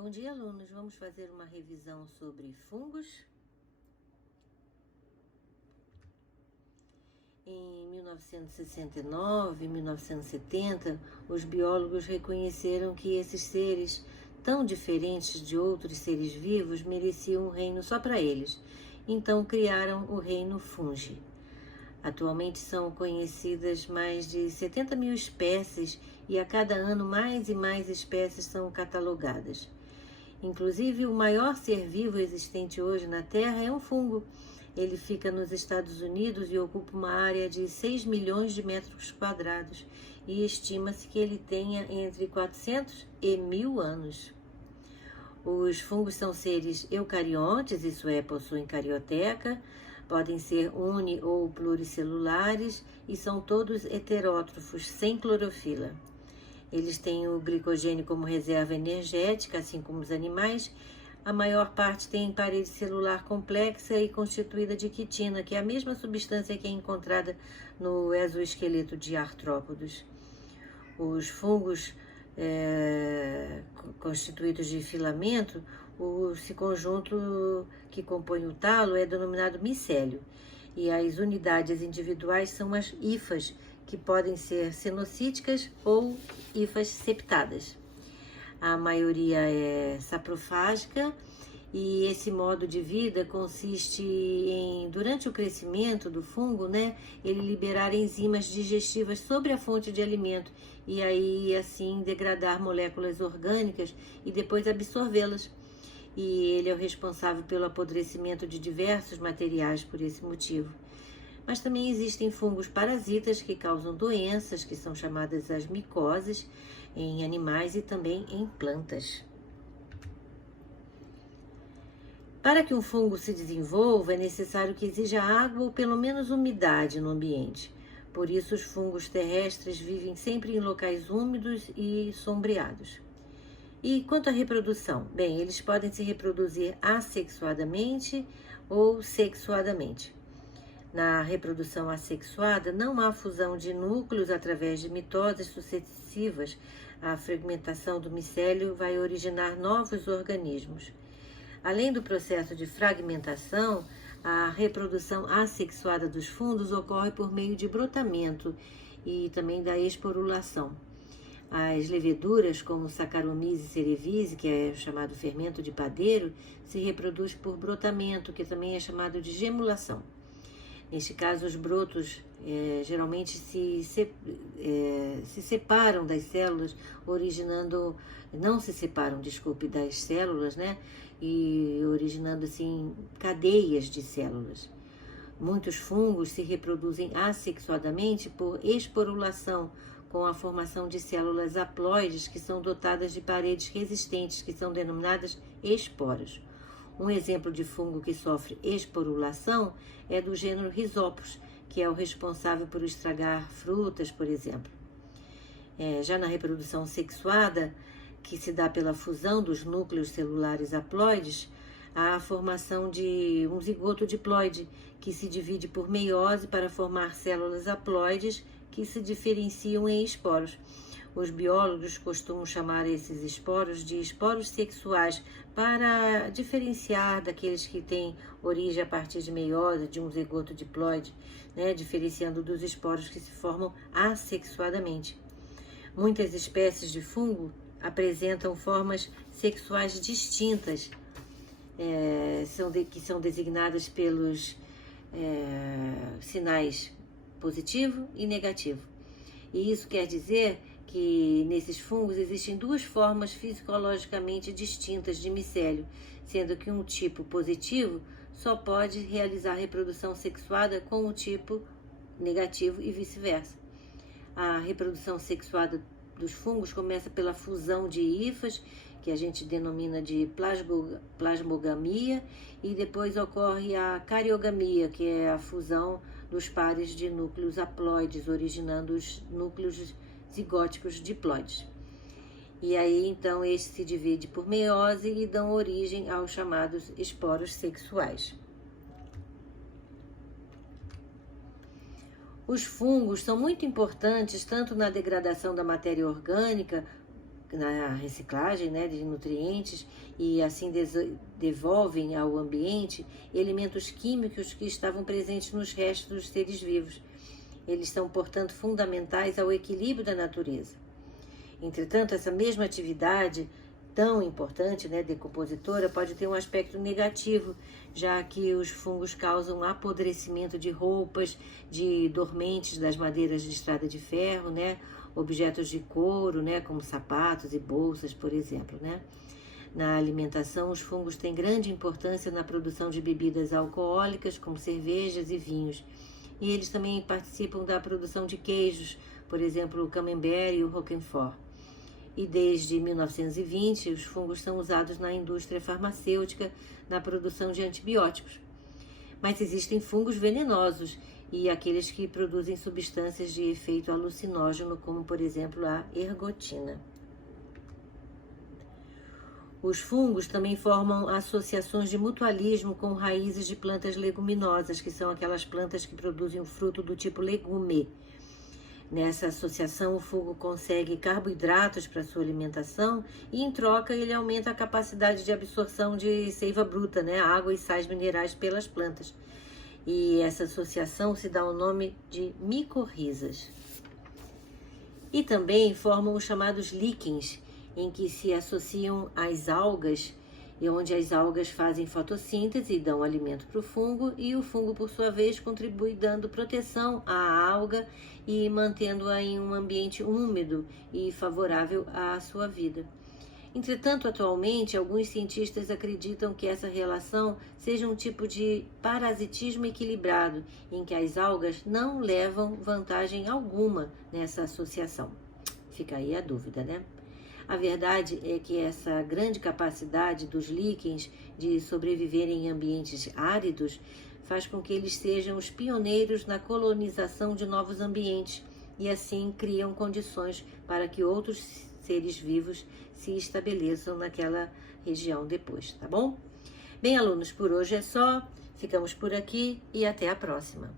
Bom dia, alunos. Vamos fazer uma revisão sobre fungos. Em 1969 e 1970, os biólogos reconheceram que esses seres, tão diferentes de outros seres vivos, mereciam um reino só para eles. Então criaram o reino Fungi. Atualmente são conhecidas mais de 70 mil espécies e a cada ano mais e mais espécies são catalogadas. Inclusive, o maior ser vivo existente hoje na Terra é um fungo. Ele fica nos Estados Unidos e ocupa uma área de 6 milhões de metros quadrados e estima-se que ele tenha entre 400 e 1000 anos. Os fungos são seres eucariontes, isso é, possuem carioteca, podem ser uni- ou pluricelulares e são todos heterótrofos, sem clorofila. Eles têm o glicogênio como reserva energética, assim como os animais. A maior parte tem parede celular complexa e constituída de quitina, que é a mesma substância que é encontrada no exoesqueleto de artrópodos. Os fungos constituídos de filamento, esse conjunto que compõe o talo é denominado micélio. E as unidades individuais são as hifas, que podem ser cenocíticas ou hifas septadas. A maioria é saprofágica e esse modo de vida consiste em, durante o crescimento do fungo, ele liberar enzimas digestivas sobre a fonte de alimento e aí assim degradar moléculas orgânicas e depois absorvê-las. E ele é o responsável pelo apodrecimento de diversos materiais por esse motivo. Mas também existem fungos parasitas que causam doenças, que são chamadas as micoses, em animais e também em plantas. Para que um fungo se desenvolva, é necessário que exija água ou pelo menos umidade no ambiente. Por isso, os fungos terrestres vivem sempre em locais úmidos e sombreados. E quanto à reprodução? Bem, eles podem se reproduzir assexuadamente ou sexuadamente. Na reprodução assexuada, não há fusão de núcleos através de mitoses sucessivas. A fragmentação do micélio vai originar novos organismos. Além do processo de fragmentação, a reprodução assexuada dos fungos ocorre por meio de brotamento e também da esporulação. As leveduras, como Saccharomyces cerevisiae, que é chamado fermento de padeiro, se reproduz por brotamento, que também é chamado de gemulação. Neste caso, os brotos geralmente se separam das células, não se separam, desculpe, das células, e originando assim cadeias de células. Muitos fungos se reproduzem assexuadamente por esporulação, com a formação de células haploides que são dotadas de paredes resistentes, que são denominadas esporas. Um exemplo de fungo que sofre esporulação é do gênero Rhizopus, que é o responsável por estragar frutas, por exemplo. Já na reprodução sexuada, que se dá pela fusão dos núcleos celulares haploides, há a formação de um zigoto diploide, que se divide por meiose para formar células haploides que se diferenciam em esporos. Os biólogos costumam chamar esses esporos de esporos sexuais para diferenciar daqueles que têm origem a partir de meiose, de um zigoto diploide, diferenciando dos esporos que se formam assexuadamente. Muitas espécies de fungo apresentam formas sexuais distintas, que são designadas pelos sinais positivo e negativo. E isso quer dizer que nesses fungos existem duas formas fisiologicamente distintas de micélio, sendo que um tipo positivo só pode realizar reprodução sexuada com o tipo negativo e vice-versa. A reprodução sexuada dos fungos começa pela fusão de hifas, que a gente denomina de plasmogamia, e depois ocorre a cariogamia, que é a fusão dos pares de núcleos haploides, originando os núcleos zigóticos diploides. E aí, então, este se divide por meiose e dão origem aos chamados esporos sexuais. Os fungos são muito importantes tanto na degradação da matéria orgânica na reciclagem, né, de nutrientes, e assim devolvem ao ambiente elementos químicos que estavam presentes nos restos dos seres vivos. Eles são, portanto, fundamentais ao equilíbrio da natureza. Entretanto, essa mesma atividade tão importante, né, decompositora, pode ter um aspecto negativo, já que os fungos causam apodrecimento de roupas, de dormentes das madeiras de estrada de ferro, né, objetos de couro, né, como sapatos e bolsas, por exemplo, né. Na alimentação, os fungos têm grande importância na produção de bebidas alcoólicas, como cervejas e vinhos. E eles também participam da produção de queijos, por exemplo, o camembert e o roquefort. E desde 1920, os fungos são usados na indústria farmacêutica, na produção de antibióticos. Mas existem fungos venenosos e aqueles que produzem substâncias de efeito alucinógeno, como, por exemplo, a ergotina. Os fungos também formam associações de mutualismo com raízes de plantas leguminosas, que são aquelas plantas que produzem o fruto do tipo legume. Nessa associação, o fungo consegue carboidratos para sua alimentação e, em troca, ele aumenta a capacidade de absorção de seiva bruta, né, água e sais minerais pelas plantas. E essa associação se dá o nome de micorrizas. E também formam os chamados líquens, em que se associam às algas, e onde as algas fazem fotossíntese e dão alimento para o fungo, e o fungo, por sua vez, contribui dando proteção à alga e mantendo-a em um ambiente úmido e favorável à sua vida. Entretanto, atualmente, alguns cientistas acreditam que essa relação seja um tipo de parasitismo equilibrado, em que as algas não levam vantagem alguma nessa associação. Fica aí a dúvida, né? A verdade é que essa grande capacidade dos líquens de sobreviverem em ambientes áridos faz com que eles sejam os pioneiros na colonização de novos ambientes e assim criam condições para que outros seres vivos se estabeleçam naquela região depois, tá bom? Bem, alunos, por hoje é só. Ficamos por aqui e até a próxima.